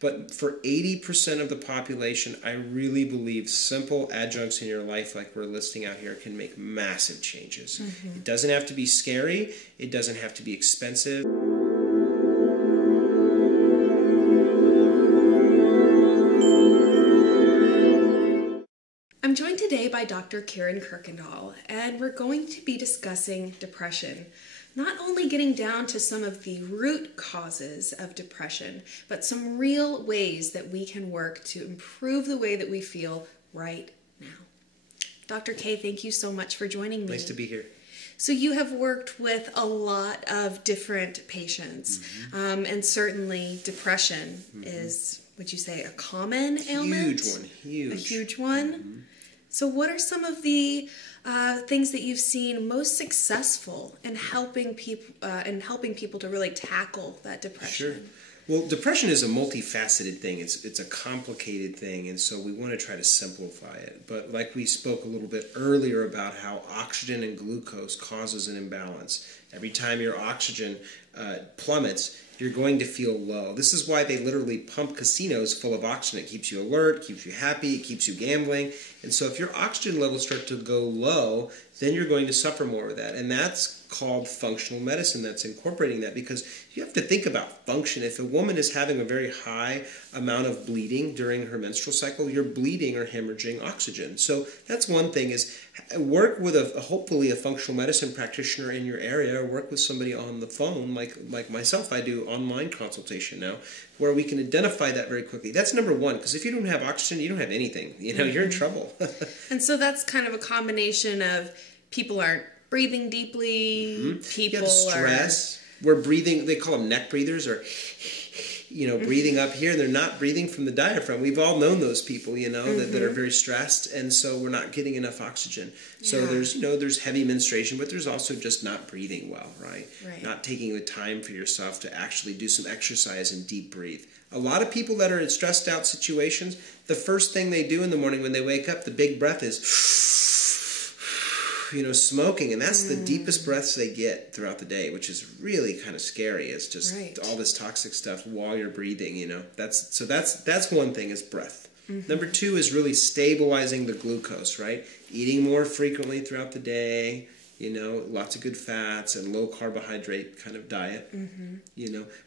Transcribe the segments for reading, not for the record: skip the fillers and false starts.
But for 80% of the population, I really believe simple adjuncts in your life like we're listing out here can make massive changes. It doesn't have to be scary. It doesn't have to be expensive. I'm joined today by Dr. Kieran Kuykendall, and we're going to be discussing depression. Not only getting down to some of the root causes of depression, but some real ways that we can work to improve the way that we feel right now. Dr. K, thank you so much for joining me. Nice to be here. So you have worked with a lot of different patients, and certainly depression is, would you say, a common ailment? Huge one, huge. A huge one? So what are some of the things that you've seen most successful in helping people to really tackle that depression? Sure. Well, depression is a multifaceted thing. It's a complicated thing, and so we want to try to simplify it. But like we spoke a little bit earlier about how oxygen and glucose causes an imbalance. Every time your oxygen plummets, you're going to feel low. This is why they literally pump casinos full of oxygen. It keeps you alert, keeps you happy, it keeps you gambling. And so if your oxygen levels start to go low, then you're going to suffer more with that. And that's called functional medicine that's incorporating that, because you have to think about function. If a woman is having a very high amount of bleeding during her menstrual cycle, you're bleeding or hemorrhaging oxygen. So that's one thing, is work with hopefully a functional medicine practitioner in your area, or work with somebody on the phone like myself. I do online consultation now, where we can identify that very quickly. That's number one, because if you don't have oxygen, you don't have anything. You know, you're in trouble. And so that's kind of a combination of people aren't breathing deeply, people stress. We're breathing, they call them neck breathers, or breathing up here, and they're not breathing from the diaphragm. We've all known those people, that are very stressed, and so we're not getting enough oxygen. So there's heavy menstruation, but there's also just not breathing well, right? Not taking the time for yourself to actually do some exercise and deep breathe. A lot of people that are in stressed out situations, the first thing they do in the morning when they wake up, the big breath is smoking, and that's the deepest breaths they get throughout the day, which is really kind of scary. It's just all this toxic stuff while you're breathing, That's one thing, is breath. Number two is really stabilizing the glucose, right? Eating more frequently throughout the day, lots of good fats and low carbohydrate kind of diet,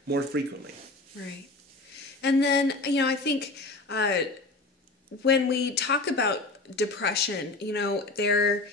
more frequently. Right. And then, I think when we talk about depression, there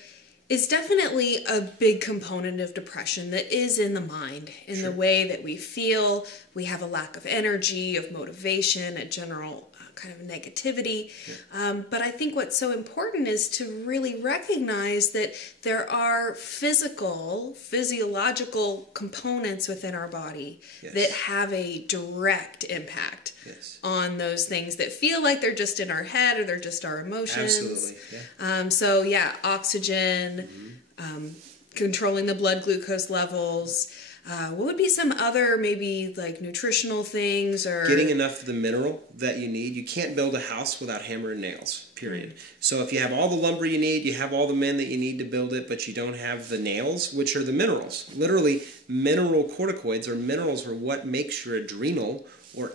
is definitely a big component of depression that is in the mind, in the way that we feel. We have a lack of energy, of motivation, a general kind of negativity. But I think what's so important is to really recognize that there are physiological components within our body that have a direct impact on those things that feel like they're just in our head, or they're just our emotions. Absolutely. Oxygen, controlling the blood glucose levels. What would be some other maybe like nutritional things, or getting enough of the mineral that you need? You can't build a house without hammer and nails, period. So if you have all the lumber you need, you have all the men that you need to build it, but you don't have the nails, which are the minerals. Literally, mineral corticoids, or minerals, are what makes your adrenal or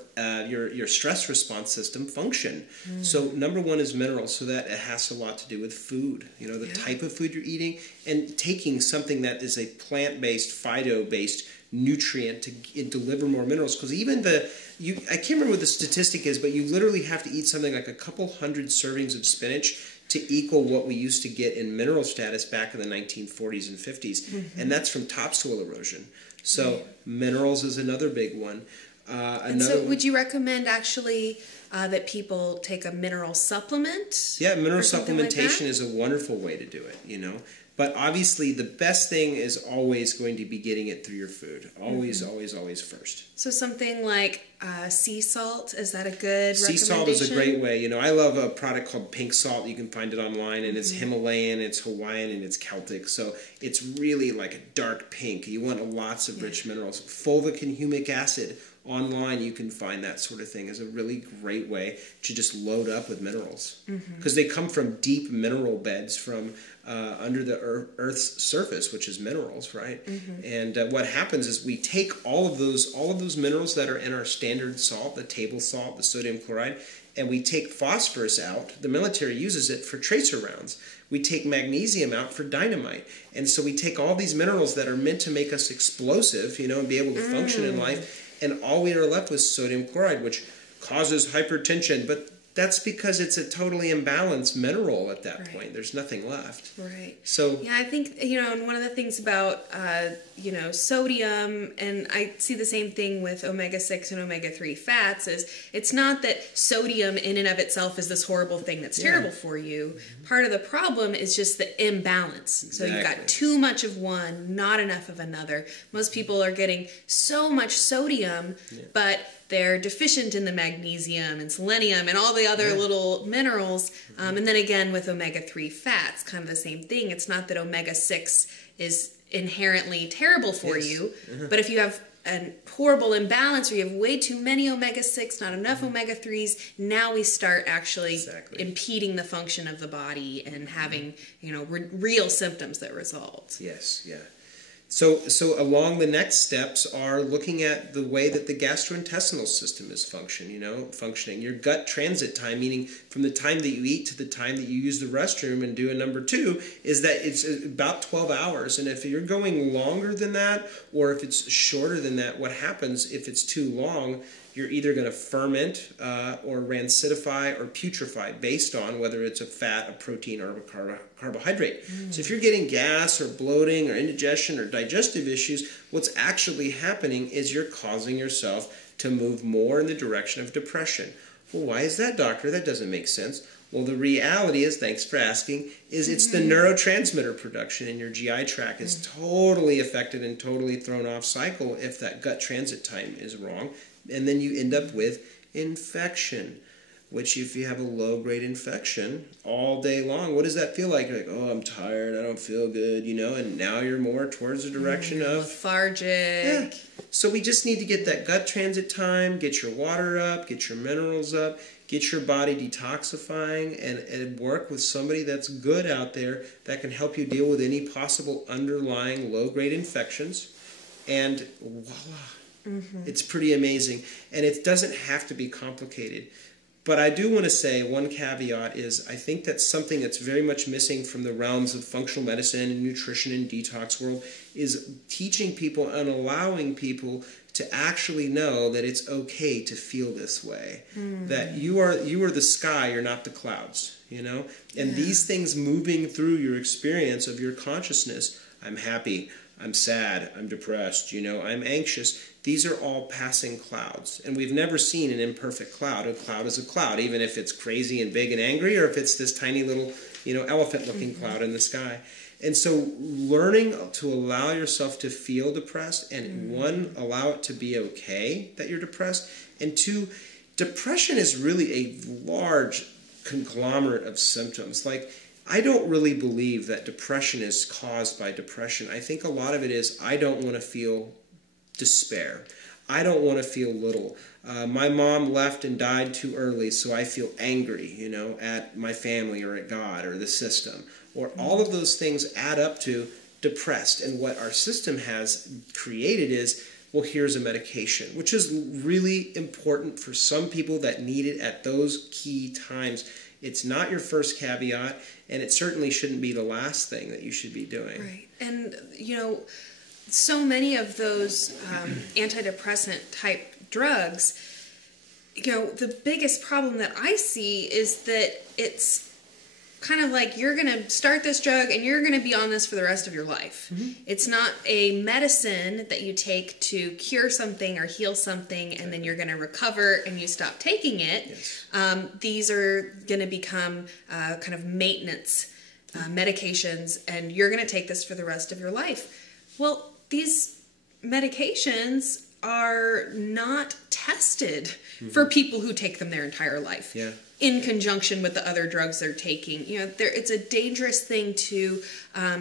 your stress response system function. So number one is minerals, so that it has a lot to do with food, the type of food you're eating, and taking something that is a plant-based, phyto-based nutrient to deliver more minerals. Because even I can't remember what the statistic is, but you literally have to eat something like a couple hundred servings of spinach to equal what we used to get in mineral status back in the 1940s and 50s. And that's from topsoil erosion. So minerals is another big one. And so would you recommend actually that people take a mineral supplement? Yeah, mineral supplementation is a wonderful way to do it, But obviously the best thing is always going to be getting it through your food. Always, always, always first. So something like sea salt, is that a good recommendation? Sea salt is a great way. I love a product called pink salt. You can find it online, and it's Himalayan, it's Hawaiian, and it's Celtic. So it's really like a dark pink. You want lots of rich minerals. Fulvic and humic acid online you can find that sort of thing as a really great way to just load up with minerals. Because they come from deep mineral beds from under the Earth's surface, which is minerals, right? And what happens is we take all of those minerals that are in our standard salt, the table salt, the sodium chloride, and we take phosphorus out. The military uses it for tracer rounds. We take magnesium out for dynamite. And so we take all these minerals that are meant to make us explosive, you know, and be able to function in life, and all we are left with sodium chloride, which causes hypertension. But that's because it's a totally imbalanced mineral at that point. There's nothing left. Right. So yeah, I think, you know, and one of the things about, you know, sodium, and I see the same thing with omega-6 and omega-3 fats, is it's not that sodium in and of itself is this horrible thing that's terrible for you. Part of the problem is just the imbalance. So you've got too much of one, not enough of another. Most people are getting so much sodium, but they're deficient in the magnesium and selenium and all the other little minerals. And then again with omega-3 fats, kind of the same thing. It's not that omega-6 is inherently terrible for you, but if you have a horrible imbalance or you have way too many omega-6, not enough omega-3s, now we start actually impeding the function of the body and having, you know, real symptoms that result. Yes, yeah. So along the next steps are looking at the way that the gastrointestinal system is functioning. Your gut transit time, meaning from the time that you eat to the time that you use the restroom and do a number 2, is that it's about 12 hours. And if you're going longer than that, or if it's shorter than that, what happens if it's too long, you're either going to ferment or rancidify or putrefy based on whether it's a fat, a protein, or a carbohydrate. So if you're getting gas or bloating or indigestion or digestive issues, what's actually happening is you're causing yourself to move more in the direction of depression. Well, why is that, doctor? That doesn't make sense. Well, the reality is, thanks for asking, is it's the neurotransmitter production in your GI tract is totally affected and totally thrown off cycle if that gut transit time is wrong. And then you end up with infection, which if you have a low-grade infection all day long, what does that feel like? You're like, oh, I'm tired, I don't feel good, you know, and now you're more towards the direction of lethargic. Yeah. So we just need to get that gut transit time, get your water up, get your minerals up, get your body detoxifying, and work with somebody that's good out there that can help you deal with any possible underlying low-grade infections, and voila. It's pretty amazing. And it doesn't have to be complicated. But I do want to say one caveat is I think that's something that's very much missing from the realms of functional medicine and nutrition and detox world is teaching people and allowing people to actually know that it's okay to feel this way. That you are the sky, you're not the clouds, you know? And these things moving through your experience of your consciousness, I'm happy, I'm sad, I'm depressed, you know, I'm anxious. These are all passing clouds. And we've never seen an imperfect cloud. A cloud is a cloud, even if it's crazy and big and angry, or if it's this tiny little, you know, elephant-looking cloud in the sky. And so learning to allow yourself to feel depressed, and one, allow it to be okay that you're depressed, and two, depression is really a large conglomerate of symptoms. Like, I don't really believe that depression is caused by depression. I think a lot of it is I don't want to feel despair. I don't want to feel little. My mom left and died too early, so I feel angry, you know, at my family or at God or the system. Or all of those things add up to depressed. And what our system has created is, well, here's a medication, which is really important for some people that need it at those key times. It's not your first caveat, and it certainly shouldn't be the last thing that you should be doing. Right. And, you know, so many of those antidepressant type drugs, you know, the biggest problem that I see is that it's kind of like you're going to start this drug and you're going to be on this for the rest of your life. It's not a medicine that you take to cure something or heal something and then you're going to recover and you stop taking it. These are going to become kind of maintenance medications, and you're going to take this for the rest of your life. Well, these medications are not tested for people who take them their entire life. in conjunction with the other drugs they're taking. You know, it's a dangerous thing to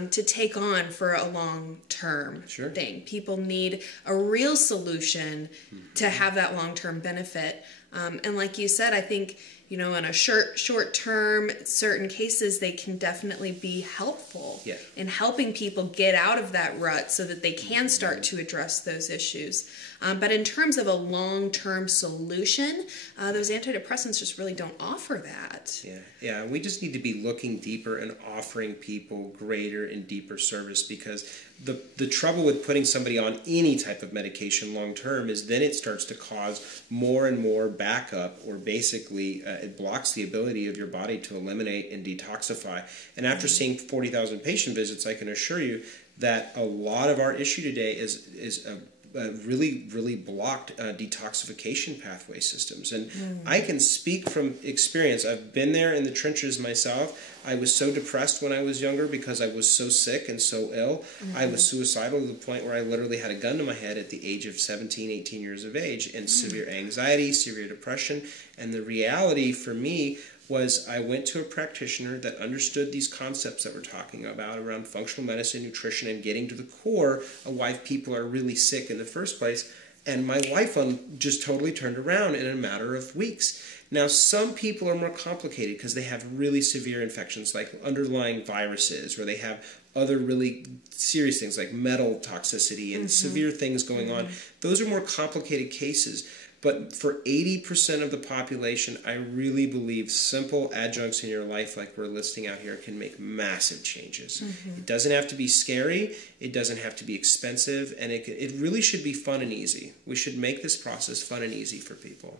take on for a long-term thing. People need a real solution to have that long-term benefit. And like you said, I think, you know, in a short term, certain cases, they can definitely be helpful in helping people get out of that rut so that they can start to address those issues. But in terms of a long-term solution, those antidepressants just really don't offer that. Yeah, we just need to be looking deeper and offering people greater and deeper service, because the trouble with putting somebody on any type of medication long-term is then it starts to cause more and more backup, or basically it blocks the ability of your body to eliminate and detoxify. And after seeing 40,000 patient visits, I can assure you that a lot of our issue today is really blocked detoxification pathway systems. And I can speak from experience. I've been there in the trenches myself. I was so depressed when I was younger because I was so sick and so ill. I was suicidal to the point where I literally had a gun to my head at the age of 17, 18 years of age, and severe anxiety, severe depression. And the reality for me was I went to a practitioner that understood these concepts that we're talking about around functional medicine, nutrition, and getting to the core of why people are really sick in the first place. And my life just totally turned around in a matter of weeks. Now, some people are more complicated because they have really severe infections like underlying viruses, or they have other really serious things like metal toxicity and severe things going on. Those are more complicated cases. But for 80% of the population, I really believe simple adjuncts in your life like we're listing out here can make massive changes. It doesn't have to be scary, it doesn't have to be expensive, and it really should be fun and easy. We should make this process fun and easy for people.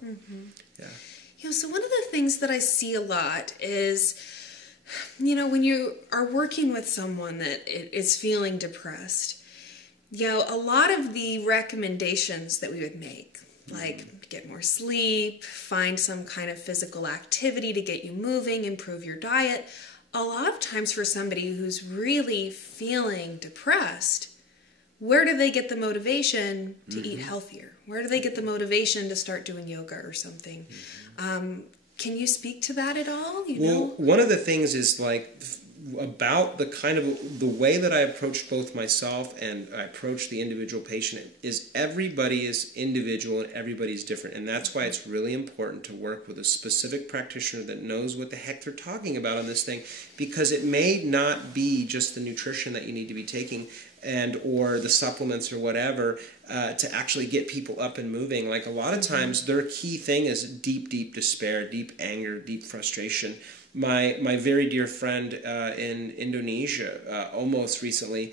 Yeah. You know, so one of the things that I see a lot is, you know, when you are working with someone that is feeling depressed, you know, a lot of the recommendations that we would make, like get more sleep, find some kind of physical activity to get you moving, improve your diet. A lot of times for somebody who's really feeling depressed, where do they get the motivation to eat healthier? Where do they get the motivation to start doing yoga or something? Can you speak to that at all? You know? One of the things is like about the way that I approach both myself and I approach the individual patient is everybody is individual and everybody's different. And that's why it's really important to work with a specific practitioner that knows what the heck they're talking about on this thing, because it may not be just the nutrition that you need to be taking or the supplements or whatever to actually get people up and moving. Like a lot of times their key thing is deep despair, deep anger, deep frustration. My very dear friend in Indonesia almost recently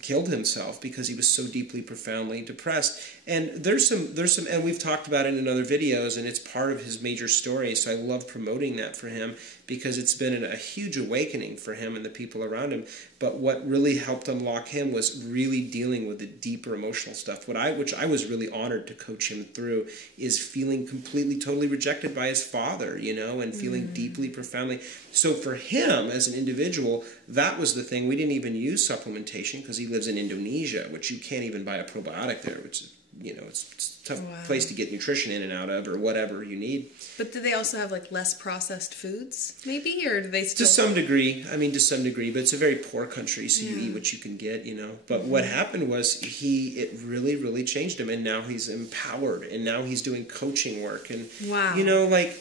killed himself because he was so deeply, profoundly depressed. And there's some, and we've talked about it in other videos, and it's part of his major story. So I love promoting that for him because it's been a huge awakening for him and the people around him. But what really helped unlock him was really dealing with the deeper emotional stuff. Which I was really honored to coach him through, is feeling completely, totally rejected by his father, you know, and feeling deeply, profoundly. So for him as an individual, that was the thing. We didn't even use supplementation because he lives in Indonesia, which you can't even buy a probiotic there, which is, you know, it's a tough place to get nutrition in and out of, or whatever you need. But do they also have like less processed foods, maybe, or do they still? To some degree. I mean, to some degree, but it's a very poor country, so you eat what you can get, you know. But what happened was it really changed him, and now he's empowered, and now he's doing coaching work, and you know, like,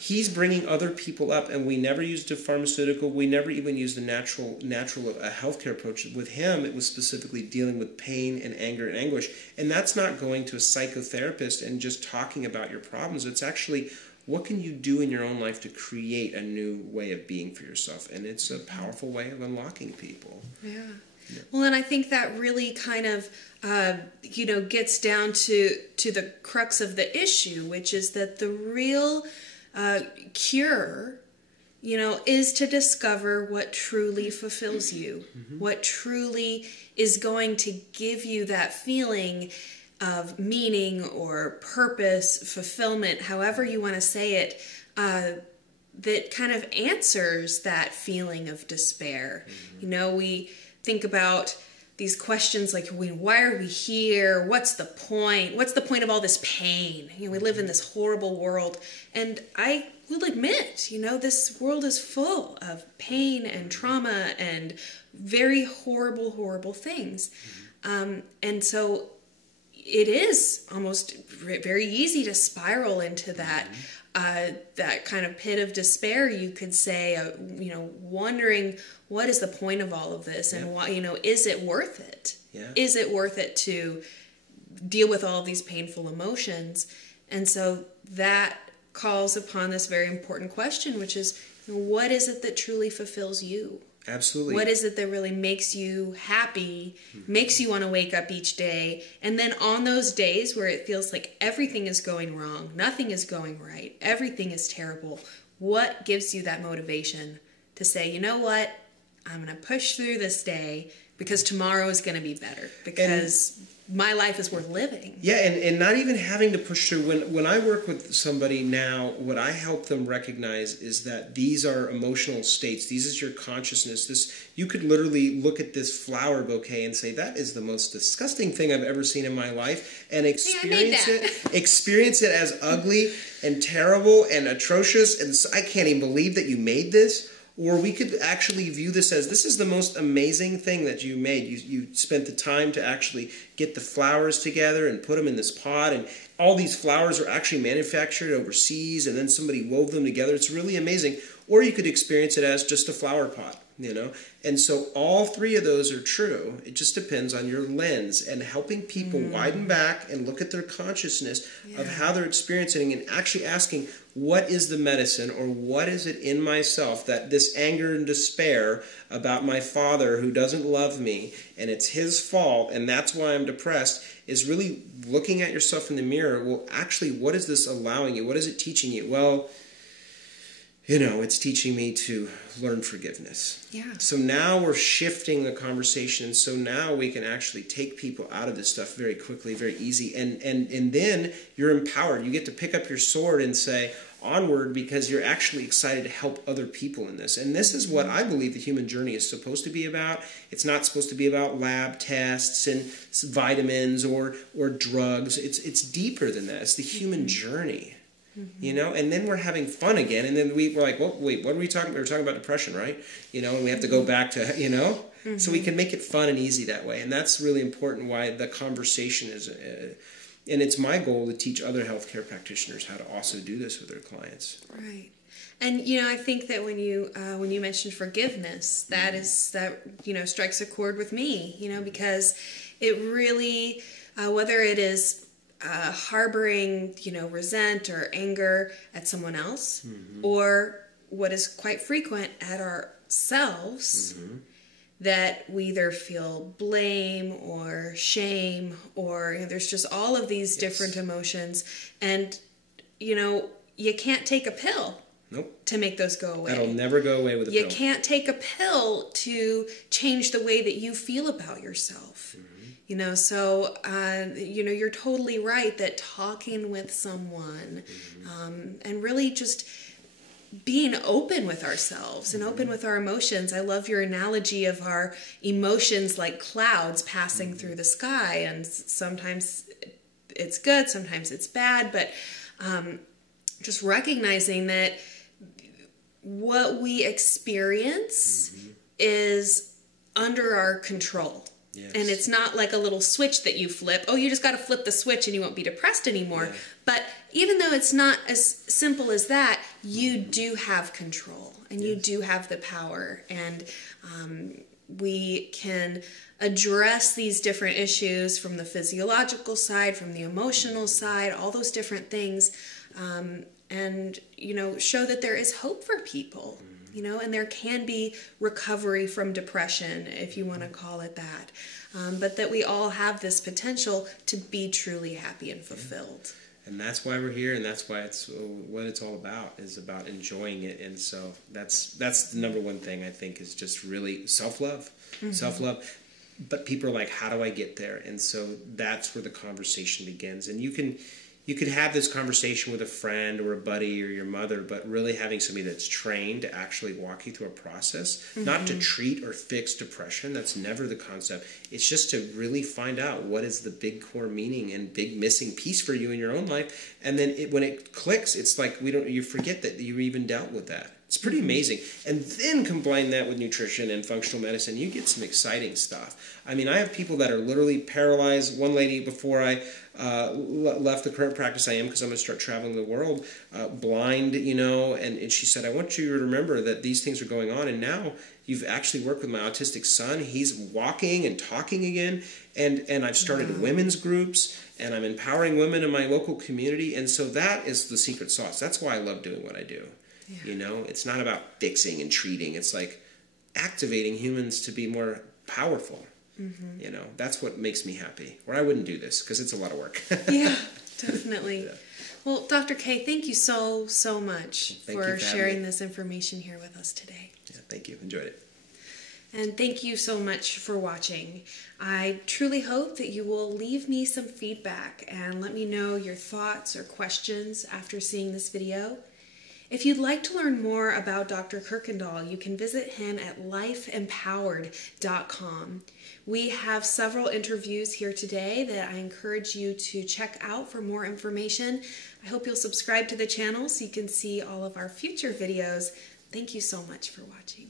he's bringing other people up, and we never used a pharmaceutical. We never even used a natural healthcare approach. With him, it was specifically dealing with pain and anger and anguish. And that's not going to a psychotherapist and just talking about your problems. It's actually, what can you do in your own life to create a new way of being for yourself? And it's a powerful way of unlocking people. Yeah. Well, and I think that really kind of, you know, gets down to the crux of the issue, which is that the real cure, you know, is to discover what truly fulfills you, what truly is going to give you that feeling of meaning or purpose, fulfillment, however you want to say it, that kind of answers that feeling of despair. You know, we think about these questions like, why are we here? What's the point? What's the point of all this pain? You know, we live in this horrible world. And I we'll admit, this world is full of pain and trauma and very horrible, horrible things. And so it is almost very easy to spiral into that kind of pit of despair, you could say, wondering what is the point of all of this, and why, is it worth it? Yeah. Is it worth it to deal with all of these painful emotions? And so that calls upon this very important question, which is, what is it that truly fulfills you? Absolutely. What is it that really makes you happy, makes you want to wake up each day? And then on those days where it feels like everything is going wrong, nothing is going right, everything is terrible, what gives you that motivation to say, you know what, I'm going to push through this day because tomorrow is going to be better, because my life is worth living. Yeah, and not even having to push through. When I work with somebody now, what I help them recognize is that these are emotional states. These is your consciousness. You could literally look at this flower bouquet and say, that is the most disgusting thing I've ever seen in my life, and experience it as ugly and terrible and atrocious, and I can't even believe that you made this. Or we could actually view this as, this is the most amazing thing that you made. You spent the time to actually get the flowers together and put them in this pot, and all these flowers are actually manufactured overseas, and then somebody wove them together. It's really amazing. Or you could experience it as just a flower pot, And so all three of those are true. It just depends on your lens, and helping people widen back and look at their consciousness of how they're experiencing, and actually asking, what is the medicine, or what is it in myself that this anger and despair about my father who doesn't love me, and it's his fault, and that's why I'm depressed, is really looking at yourself in the mirror. Well, actually, what is this allowing you? What is it teaching you? Well, it's teaching me to learn forgiveness. Yeah. So now we're shifting the conversation. So now we can actually take people out of this stuff very quickly, very easy. And then you're empowered. You get to pick up your sword and say, onward, because you're actually excited to help other people in this. And this is what I believe the human journey is supposed to be about. It's not supposed to be about lab tests and vitamins or drugs. It's deeper than that. It's the human journey. And then we're having fun again, and then we're like, well, wait, what are we talking about? We were talking about depression, right? And we have to go back to, so we can make it fun and easy that way. And that's really important, why the conversation is, and it's my goal to teach other healthcare practitioners how to also do this with their clients. Right. And, I think that when you mentioned forgiveness, that strikes a chord with me, because it really, whether it is harboring, resent or anger at someone else, or what is quite frequent at ourselves, that we either feel blame or shame, or there's just all of these different emotions, and you can't take a pill. Nope. To make those go away. That'll never go away with a pill. You can't take a pill to change the way that you feel about yourself. So, you're totally right that talking with someone and really just being open with ourselves and open with our emotions. I love your analogy of our emotions like clouds passing through the sky, and sometimes it's good, sometimes it's bad, but just recognizing that what we experience is under our control. Yes. And it's not like a little switch that you flip. Oh, you just got to flip the switch and you won't be depressed anymore. Yeah. But even though it's not as simple as that, you do have control, and you do have the power. And we can address these different issues from the physiological side, from the emotional side, all those different things, and show that there is hope for people. And there can be recovery from depression, if you want to call it that. But that we all have this potential to be truly happy and fulfilled. And that's why we're here, and that's why it's what it's all about, is about enjoying it. And so that's the number one thing, I think, is just really self-love. Self-love. But people are like, how do I get there? And so that's where the conversation begins. And you can you could have this conversation with a friend or a buddy or your mother, but really having somebody that's trained to actually walk you through a process, not to treat or fix depression. That's never the concept. It's just to really find out what is the big core meaning and big missing piece for you in your own life. And then when it clicks, it's like you forget that you even dealt with that. It's pretty amazing. And then combine that with nutrition and functional medicine, you get some exciting stuff. I mean, I have people that are literally paralyzed. One lady, before I left the current practice I am, because I'm going to start traveling the world, blind, and she said, I want you to remember that these things are going on, and now you've actually worked with my autistic son. He's walking and talking again, and I've started women's groups, and I'm empowering women in my local community, and so that is the secret sauce. That's why I love doing what I do. Yeah. It's not about fixing and treating. It's like activating humans to be more powerful. That's what makes me happy. Or I wouldn't do this because it's a lot of work. Yeah, definitely. Yeah. Well, Dr. K, thank you so much for sharing this information here with us today. Yeah, thank you. Enjoyed it. And thank you so much for watching. I truly hope that you will leave me some feedback and let me know your thoughts or questions after seeing this video. If you'd like to learn more about Dr. Kuykendall, you can visit him at lifeempowered.com. We have several interviews here today that I encourage you to check out for more information. I hope you'll subscribe to the channel so you can see all of our future videos. Thank you so much for watching.